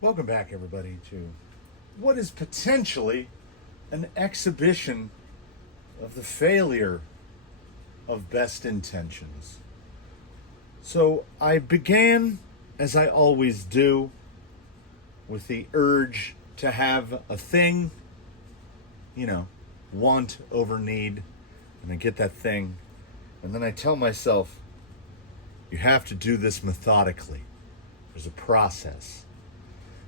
Welcome back, everybody, to what is potentially an exhibition of the failure of best intentions. So I began, as I always do, with the urge to have a thing, want over need, and I get that thing, and then I tell myself, you have to do this methodically. There's a process.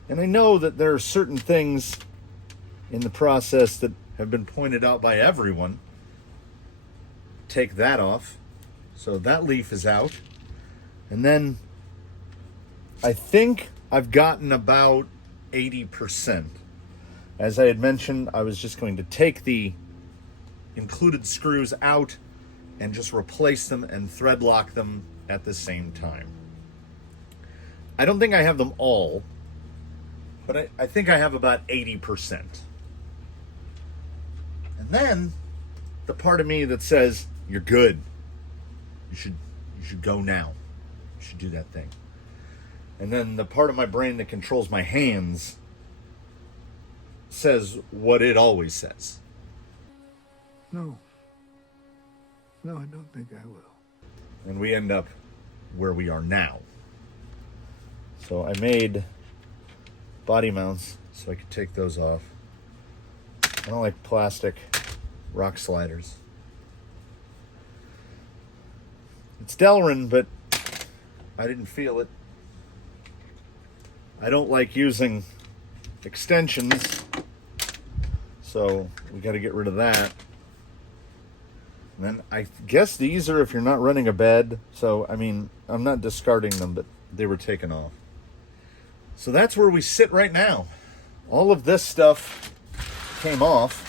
And I know that there are certain things in the process that have been pointed out by everyone. Take that off. So that leaf is out. And then I think I've gotten about 80%. As I had mentioned, I was just going to take the included screws out and just replace them and thread lock them at the same time. I don't think I have them all, but I think I have about 80%. And then the part of me that says, you're good. You should go now. You should do that thing. And then the part of my brain that controls my hands says what it always says. No, I don't think I will. And we end up where we are now. So I made body mounts so I could take those off. I don't like plastic rock sliders. It's Delrin, but I didn't feel it. I don't like using extensions, so we got to get rid of that. And then I guess these are if you're not running a bed. So, I'm not discarding them, but they were taken off. So that's where we sit right now. All of this stuff came off.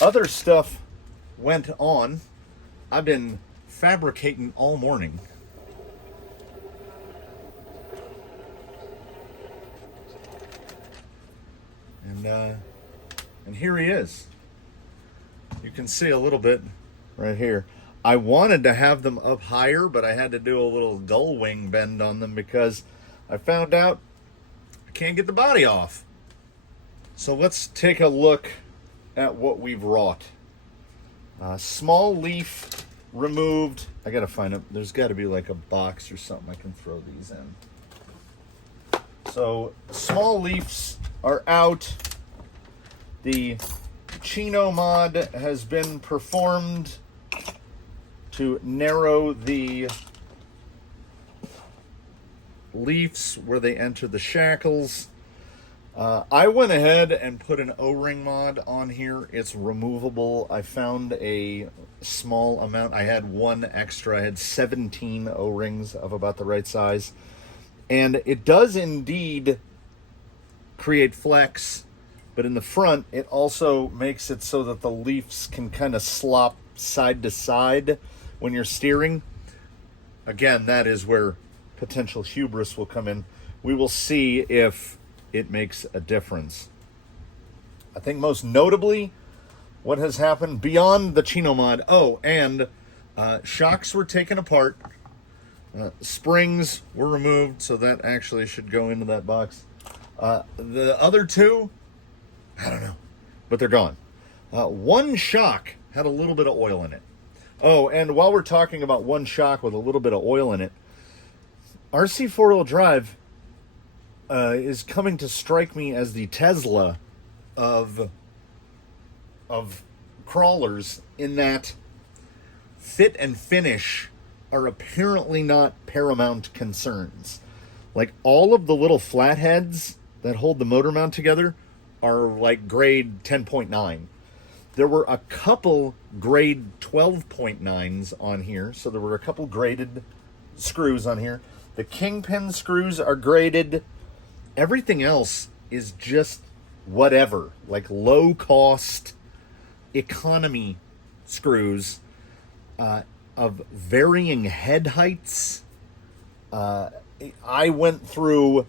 Other stuff went on. I've been fabricating all morning. And here he is. You can see a little bit right here. I wanted to have them up higher, but I had to do a little gull wing bend on them because I found out I can't get the body off. So let's take a look at what we've wrought. Small leaf removed. I gotta find it. There's gotta be like a box or something I can throw these in. So small leaves are out. The Chino mod has been performed to narrow the leaves where they enter the shackles. I went ahead and put an O-ring mod on here. It's removable. I found a small amount. I had one extra. I had 17 O-rings of about the right size. And it does indeed create flex, but in the front, it also makes it so that the leaves can kind of slop side to side when you're steering. Again, that is where potential hubris will come in. We will see if it makes a difference. I think most notably, what has happened beyond the Chino mod. Oh, and shocks were taken apart. Springs were removed, so that actually should go into that box. The other two, I don't know, but they're gone. One shock had a little bit of oil in it. Oh, and while we're talking about one shock with a little bit of oil in it, RC4WD drive is coming to strike me as the Tesla of crawlers, in that fit and finish are apparently not paramount concerns. Like, all of the little flatheads that hold the motor mount together are like grade 10.9. There were a couple grade 12.9s on here, so there were a couple graded screws on here. The kingpin screws are graded. Everything else is just whatever, like low cost economy screws of varying head heights. I went through,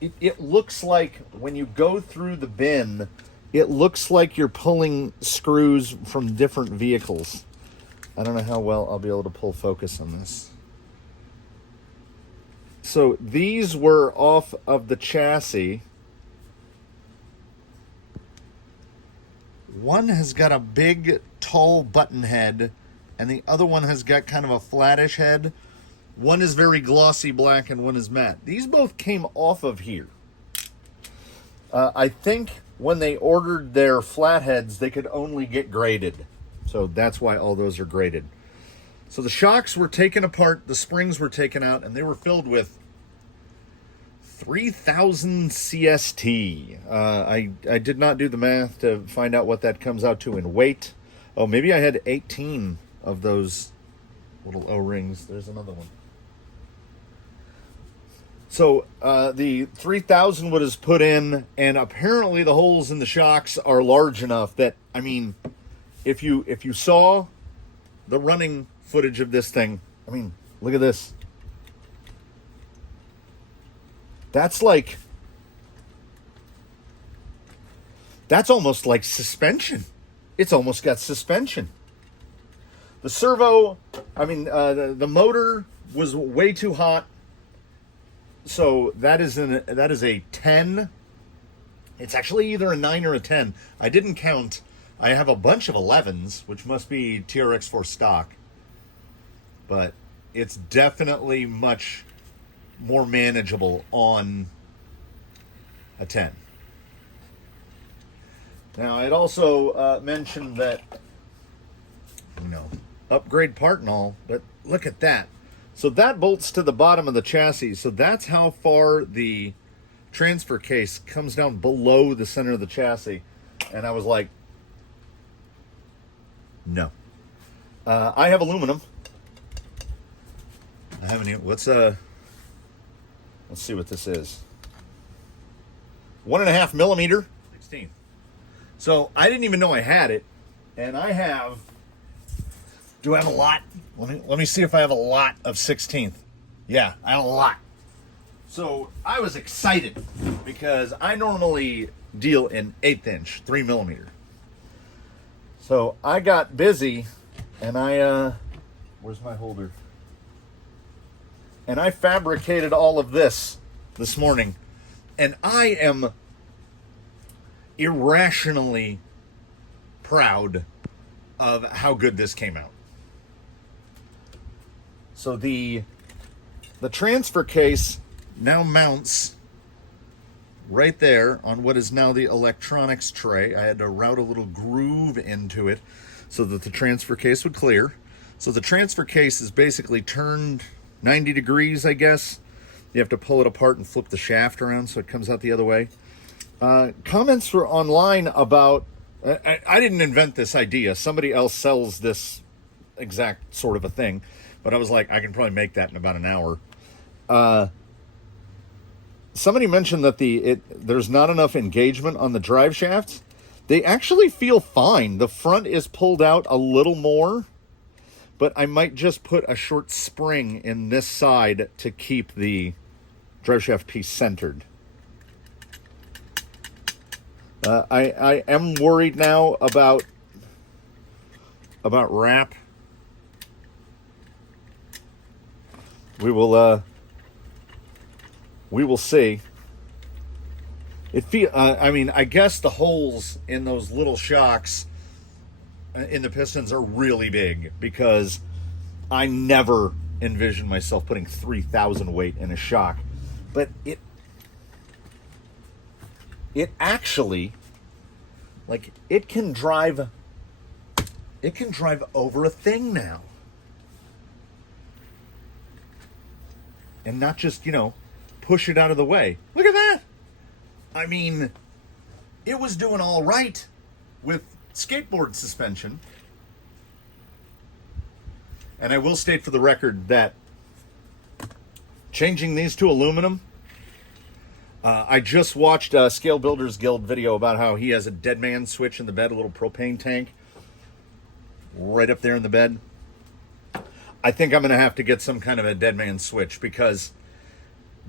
it looks like when you go through the bin, it looks like you're pulling screws from different vehicles. I don't know how well I'll be able to pull focus on this. So these were off of the chassis. One has got a big, tall button head, and the other one has got kind of a flattish head. One is very glossy black and one is matte. These both came off of here. I think when they ordered their flatheads, they could only get graded. So that's why all those are graded. So the shocks were taken apart, the springs were taken out, and they were filled with 3,000 CST. I did not do the math to find out what that comes out to in weight. Oh, maybe I had 18 of those little O-rings. There's another one. So the 3,000 was put in, and apparently the holes in the shocks are large enough that, I mean, if you saw the running footage of this thing, I mean, look at this. That's almost like suspension. It's almost got suspension. The servo, I mean, the motor was way too hot. So that is a 10. It's actually either a 9 or a 10. I didn't count. I have a bunch of 11s, which must be TRX4 stock. But it's definitely much more manageable on a 10. Now, I'd also mentioned that, upgrade part and all, but look at that. So that bolts to the bottom of the chassis. So that's how far the transfer case comes down below the center of the chassis. And I was like, no. I have aluminum. I haven't even, let's see what this is. 1.5 millimeter. 16. So I didn't even know I had it. And I have, do I have a lot? Let me see if I have a lot of 16th. Yeah, I have a lot. So I was excited because I normally deal in 1/8 inch, 3 millimeter. So I got busy and I, where's my holder? And I fabricated all of this morning. And I am irrationally proud of how good this came out. So the transfer case now mounts right there on what is now the electronics tray. I had to route a little groove into it so that the transfer case would clear. So the transfer case is basically turned 90 degrees, I guess. You have to pull it apart and flip the shaft around so it comes out the other way. Comments were online about, I didn't invent this idea. Somebody else sells this exact sort of a thing. But I was like, I can probably make that in about an hour. Somebody mentioned that there's not enough engagement on the drive shafts. They actually feel fine. The front is pulled out a little more, but I might just put a short spring in this side to keep the drive shaft piece centered. I am worried now about wrap. We will see. I mean, I guess the holes in those little shocks in the pistons are really big because I never envisioned myself putting 3,000 weight in a shock. But it actually, like, it can drive over a thing now. And not just, push it out of the way. Look at that. I mean, it was doing all right with skateboard suspension. And I will state for the record that changing these to aluminum, I just watched a Scale Builders Guild video about how he has a dead man switch in the bed, a little propane tank right up there in the bed. I think I'm going to have to get some kind of a dead man switch because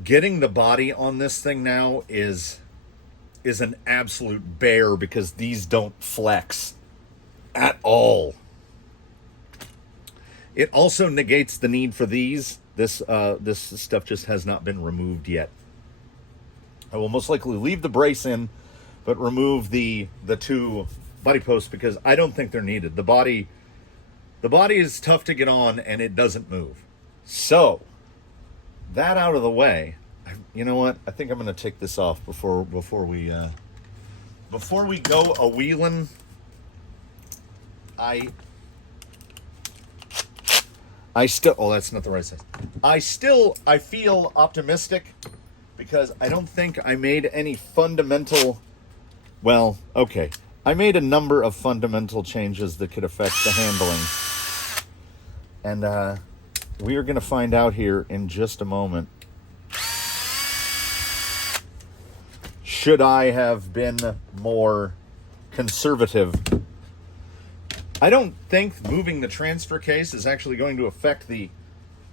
getting the body on this thing now is an absolute bear because these don't flex at all. It also negates the need for these This stuff just has not been removed yet. I will most likely leave the brace in, but remove the two body posts because I don't think they're needed. The body is tough to get on and it doesn't move. So that out of the way, you know what? I think I'm going to take this off before we go a wheeling. I still, oh, that's not the right size. I feel optimistic because I don't think I made any fundamental, well, okay. I made a number of fundamental changes that could affect the handling. And we are going to find out here in just a moment. Should I have been more conservative? I don't think moving the transfer case is actually going to affect the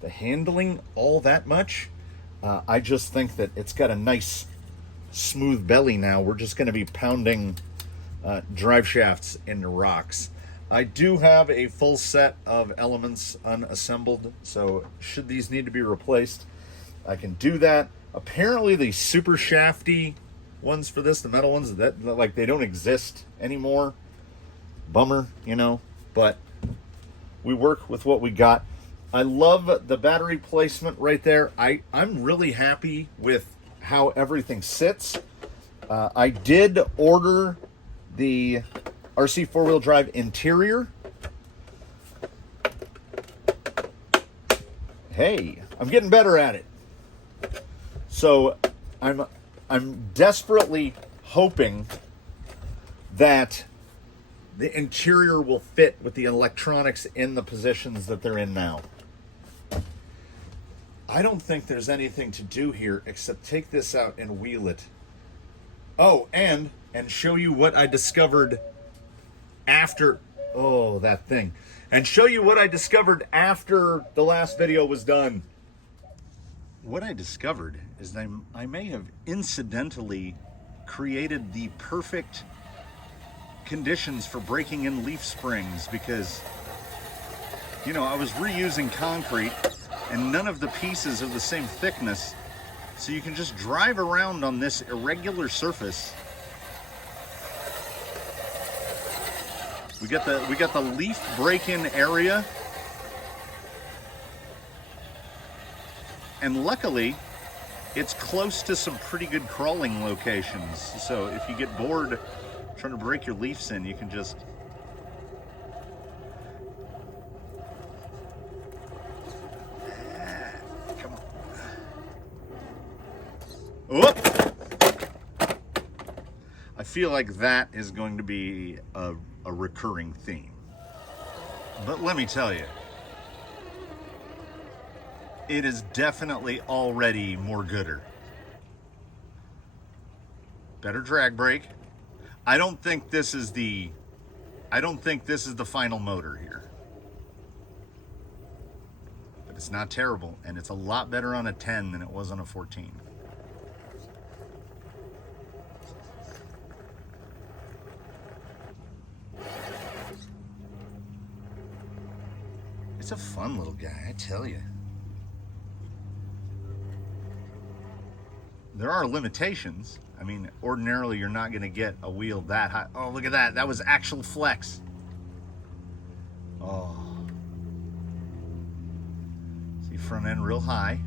handling all that much. I just think that it's got a nice smooth belly now. We're just going to be pounding drive shafts into rocks. I do have a full set of elements unassembled, so should these need to be replaced, I can do that. Apparently the super shafty ones for this, the metal ones, that like they don't exist anymore. Bummer, you know, but we work with what we got. I love the battery placement right there. I'm really happy with how everything sits. I did order the RC four-wheel drive interior. Hey, I'm getting better at it. So I'm desperately hoping that the interior will fit with the electronics in the positions that they're in now. I don't think there's anything to do here except take this out and wheel it. Oh, and show you what I discovered after, oh, that thing. And show you what I discovered after the last video was done. What I discovered is that I may have incidentally created the perfect conditions for breaking in leaf springs because, you know, I was reusing concrete and none of the pieces are the same thickness, so you can just drive around on this irregular surface. We got the leaf break-in area, and luckily it's close to some pretty good crawling locations, so if you get bored trying to break your leaves in, you can just come on. Whoop! I feel like that is going to be a recurring theme. But let me tell you, it is definitely already more gooder. Better drag brake. I don't think this is the final motor here. But it's not terrible, and it's a lot better on a 10 than it was on a 14. It's a fun little guy, I tell you. There are limitations. I mean, ordinarily you're not going to get a wheel that high. Oh, look at that. That was actual flex. Oh. See, front end real high,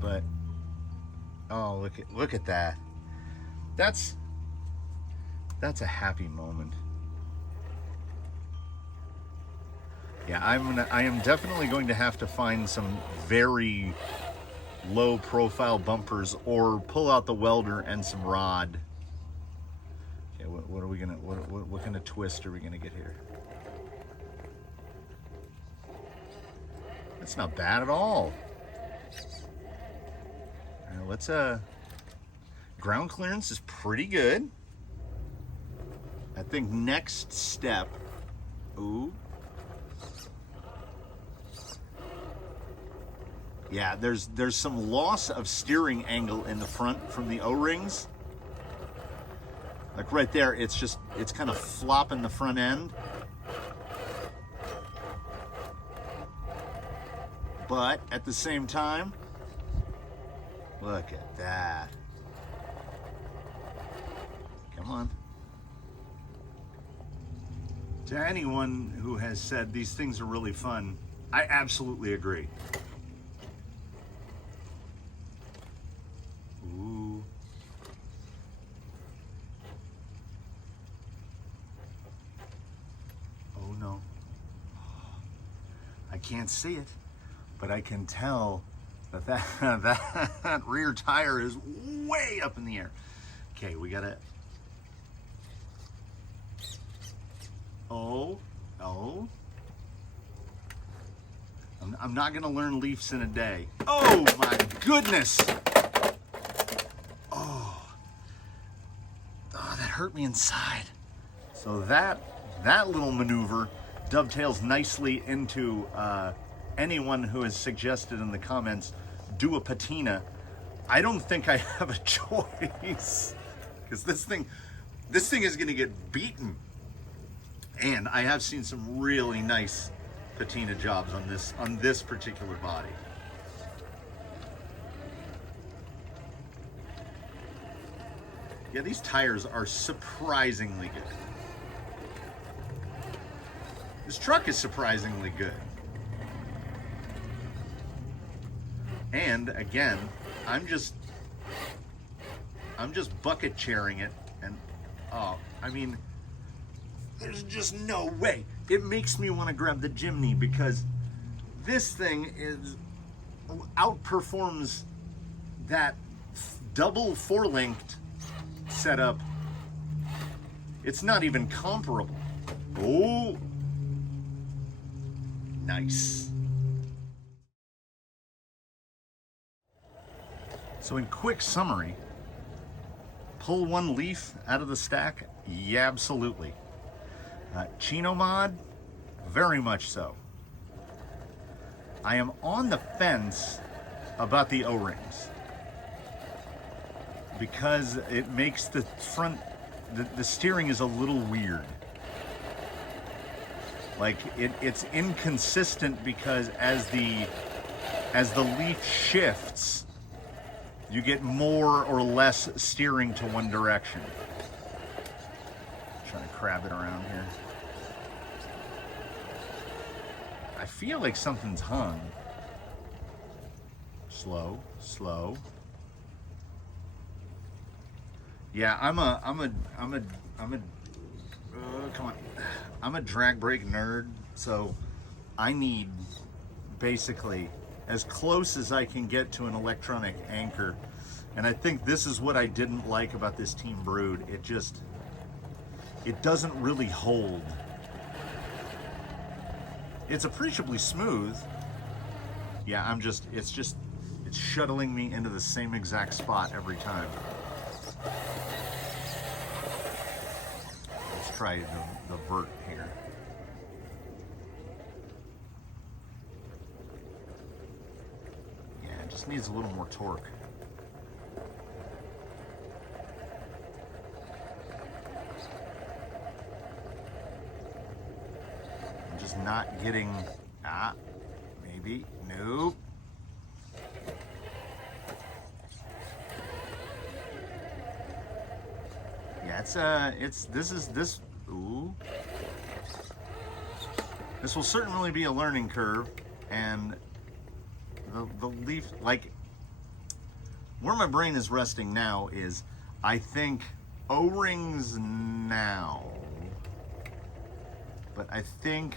but oh, look at that. That's a happy moment. Yeah, I am definitely going to have to find some very low profile bumpers or pull out the welder and some rod. Okay, what are we gonna, what kind of twist are we gonna get here? That's not bad at all. All right, let's ground clearance is pretty good. I think next step, ooh. Yeah, there's some loss of steering angle in the front from the O-rings. Like right there, it's kind of flopping the front end. But at the same time, look at that. Come on. To anyone who has said these things are really fun, I absolutely agree. Ooh. Oh no. I can't see it, but I can tell that that rear tire is way up in the air. Okay, we gotta. Oh. I'm not gonna learn leafs in a day. Oh my goodness. Oh, that hurt me inside. So that little maneuver dovetails nicely into anyone who has suggested in the comments, do a patina. I don't think I have a choice, because this thing is gonna get beaten. And I have seen some really nice patina jobs on this particular body. Yeah, these tires are surprisingly good. This truck is surprisingly good. And again, I'm just bucket chairing it, and I mean, there's just no way. It makes me want to grab the Jimny, because this thing outperforms that double four-linked setup. It's not even comparable. Oh, nice. So in quick summary, pull one leaf out of the stack? Yeah, absolutely. Chino mod? Very much so. I am on the fence about the O-rings, because it makes the front, the steering is a little weird. Like it's inconsistent, because as the leaf shifts, you get more or less steering to one direction. Trying to crab it around here. I feel like something's hung. Slow. Yeah, I'm a come on. I'm a drag brake nerd, so I need basically as close as I can get to an electronic anchor. And I think this is what I didn't like about this Team Brood. It doesn't really hold. It's appreciably smooth. Yeah, it's shuttling me into the same exact spot every time. Let's try the vert here. Yeah, it just needs a little more torque. Not getting, maybe, nope. Yeah, ooh. This will certainly be a learning curve, and the leaf, like, where my brain is resting now is, I think O-rings now. But I think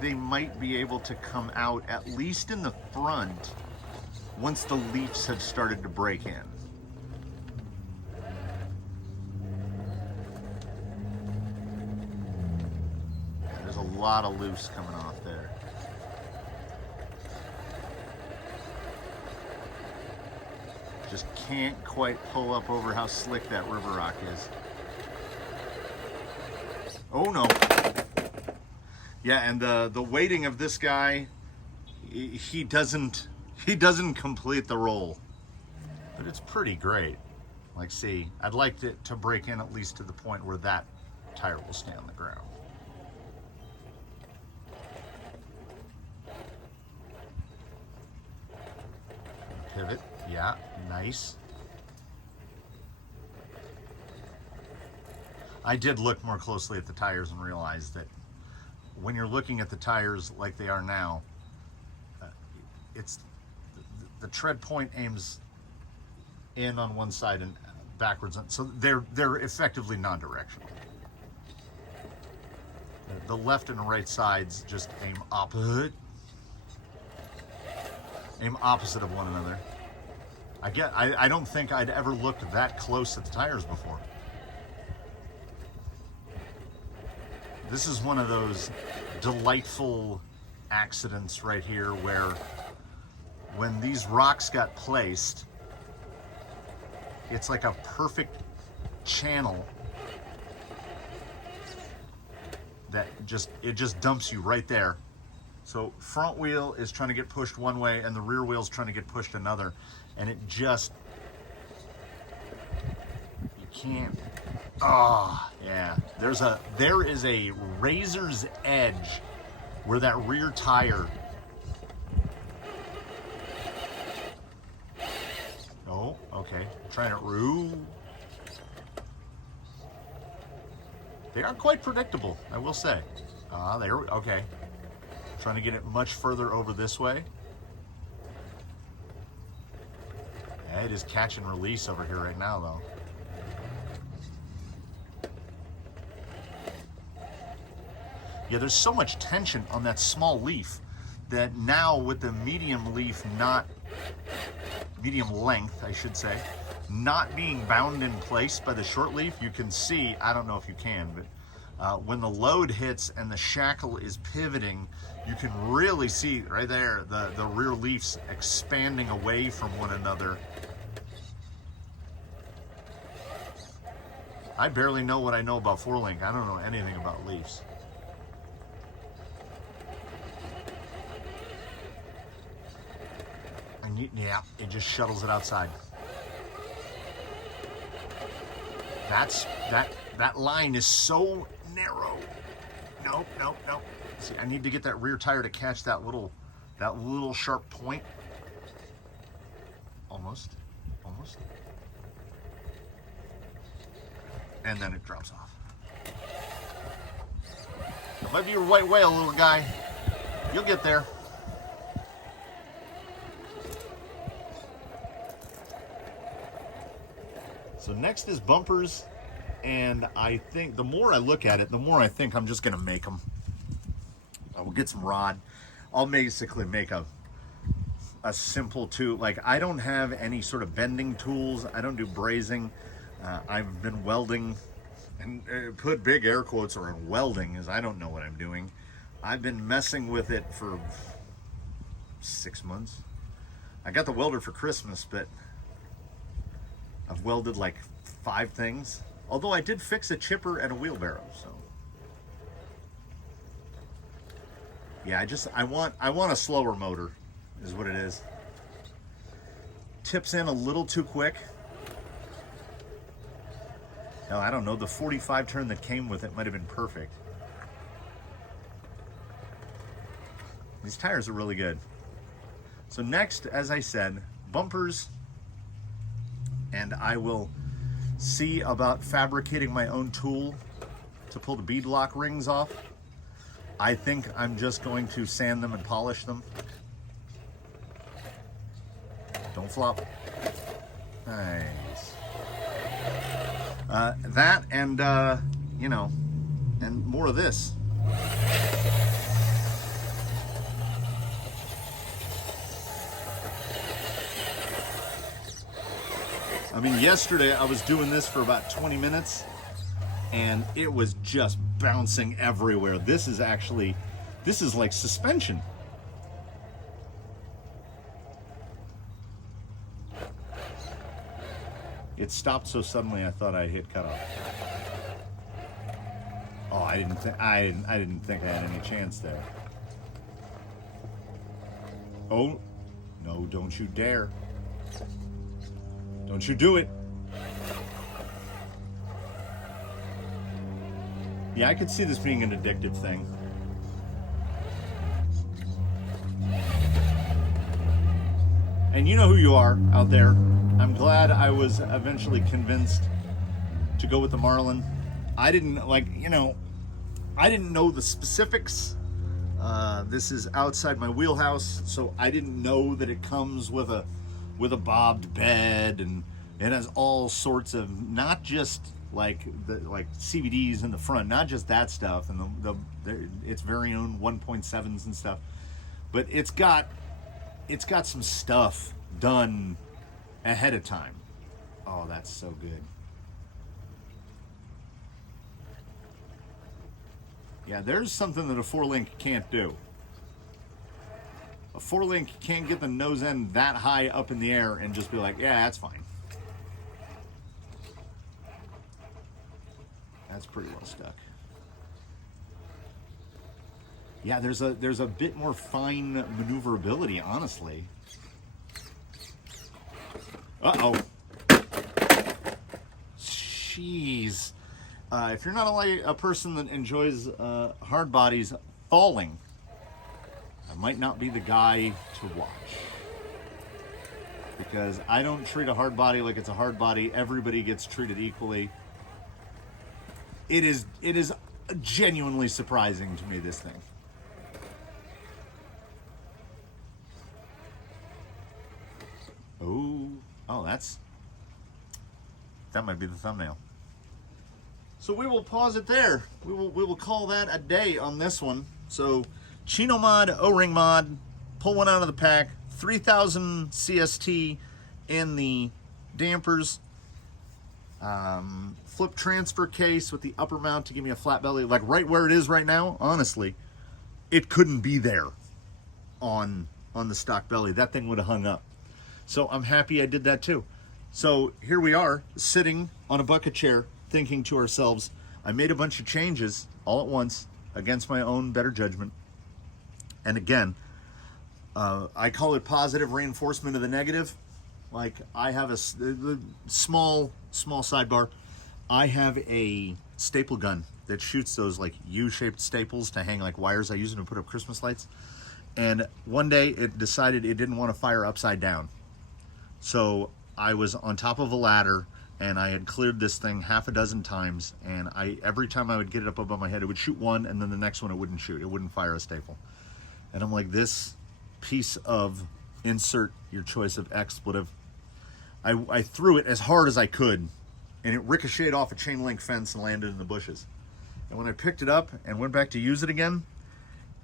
they might be able to come out, at least in the front, once the leaves have started to break in. Yeah, there's a lot of loose coming off there. Just can't quite pull up over how slick that river rock is. Oh no. Yeah, and the weighting of this guy, he doesn't complete the roll. But it's pretty great. Like, see, I'd like it to break in at least to the point where that tire will stay on the ground. pivot. Yeah, nice. I did look more closely at the tires and realized that when you're looking at the tires like they are now, it's the tread point aims in on one side and backwards on, so they're effectively non-directional. The left and right sides just aim opposite of one another. I don't think I'd ever looked that close at the tires before. This is one of those delightful accidents right here where when these rocks got placed, it's like a perfect channel that it just dumps you right there. So front wheel is trying to get pushed one way and the rear wheel is trying to get pushed another, and it just, you can't. Yeah, there is a razor's edge where that rear tire. Oh, okay. Trying to They are quite predictable, I will say. Okay. Trying to get it much further over this way. Yeah, it is catch and release over here right now, though. Yeah, there's so much tension on that small leaf that now with the medium leaf, medium length, I should say, not being bound in place by the short leaf, you can see, I don't know if you can, but when the load hits and the shackle is pivoting, you can really see right there the rear leaves expanding away from one another. I barely know what I know about four-link. I don't know anything about leaves. Yeah, it just shuttles it outside. That line is so narrow. Nope. See, I need to get that rear tire to catch that little sharp point. Almost. And then it drops off. It might be your white whale, little guy. You'll get there. So next is bumpers, and I think the more I look at it, the more I think I'm just gonna make them. I will get some rod. I'll basically make a simple tube. Like, I don't have any sort of bending tools. I don't do brazing. I've been welding, and put big air quotes around welding, as I don't know what I'm doing. I've been messing with it for 6 months. I got the welder for Christmas, but I've welded like 5 things. Although I did fix a chipper and a wheelbarrow, so. Yeah, I want a slower motor, is what it is. Tips in a little too quick. No, I don't know, the 45 turn that came with it might have been perfect. These tires are really good. So next, as I said, bumpers, and I will see about fabricating my own tool to pull the bead lock rings off. I think I'm just going to sand them and polish them. Don't flop. Nice. That and, you know, and more of this. I mean, yesterday I was doing this for about 20 minutes and it was just bouncing everywhere. This is like suspension. It stopped so suddenly I thought I'd hit cutoff. Oh, I didn't think I had any chance there. Oh, no, don't you dare. Don't you do it. Yeah, I could see this being an addictive thing. And you know who you are out there. I'm glad I was eventually convinced to go with the Marlin. I didn't I didn't know the specifics. This is outside my wheelhouse, so I didn't know that it comes with a bobbed bed, and it has all sorts of, not just like CVDs in the front, not just that stuff, and its very own 1.7s and stuff, but it's got some stuff done ahead of time. Oh, that's so good. Yeah, there's something that a 4-link can't do. A 4-link can't get the nose end that high up in the air and just be like, yeah, that's fine. That's pretty well stuck. Yeah, there's a bit more fine maneuverability, honestly. Uh-oh. Jeez. If you're not a person that enjoys hard bodies falling, I might not be the guy to watch. Because I don't treat a hard body like it's a hard body. Everybody gets treated equally. It is genuinely surprising to me, this thing. Oh, that might be the thumbnail. So we will pause it there. We will call that a day on this one. So Chino mod, O-ring mod, pull one out of the pack, 3000 CST in the dampers, flip transfer case with the upper mount to give me a flat belly, like right where it is right now. Honestly, it couldn't be there on the stock belly. That thing would have hung up. So I'm happy I did that too. So here we are, sitting on a bucket chair, thinking to ourselves, I made a bunch of changes all at once against my own better judgment. And again, I call it positive reinforcement of the negative. Like, I have a small sidebar. I have a staple gun that shoots those like U-shaped staples to hang like wires I use them to put up Christmas lights. And one day it decided it didn't want to fire upside down. So I was on top of a ladder, and I had cleared this thing half a dozen times, and every time I would get it up above my head, it would shoot one, and then the next one it wouldn't shoot. It wouldn't fire a staple. And I'm like, this piece of, insert your choice of expletive. I threw it as hard as I could, and it ricocheted off a chain link fence and landed in the bushes. And when I picked it up and went back to use it again,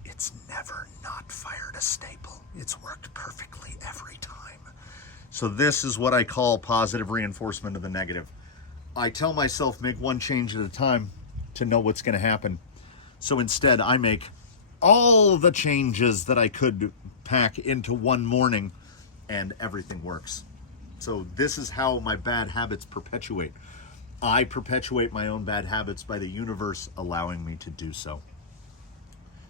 it's never not fired a staple. It's worked perfectly every time. So this is what I call positive reinforcement of the negative. I tell myself, make one change at a time to know what's going to happen. So instead, I make all the changes that I could pack into one morning, and everything works. So this is how my bad habits perpetuate. I perpetuate my own bad habits by the universe allowing me to do so.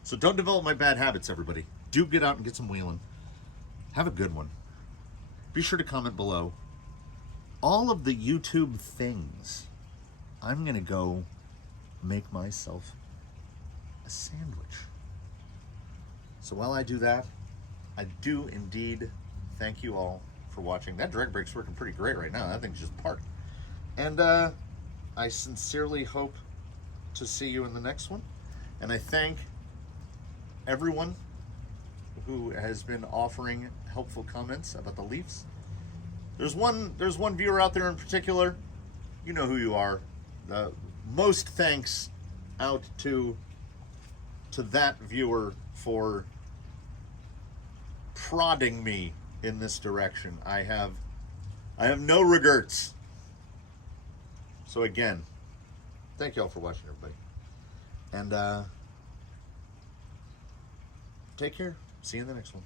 So don't develop my bad habits, everybody. Do get out and get some wheeling. Have a good one. Be sure to comment below all of the YouTube things. I'm going to go make myself a sandwich. So while I do that, I do indeed thank you all for watching. That drag brake's working pretty great right now. That thing's just parked. And I sincerely hope to see you in the next one. And I thank everyone who has been offering helpful comments about the Leafs. There's one viewer out there in particular. You know who you are. Most thanks out to that viewer for prodding me in this direction. I have no regrets. So again, thank you all for watching, everybody. And take care. See you in the next one.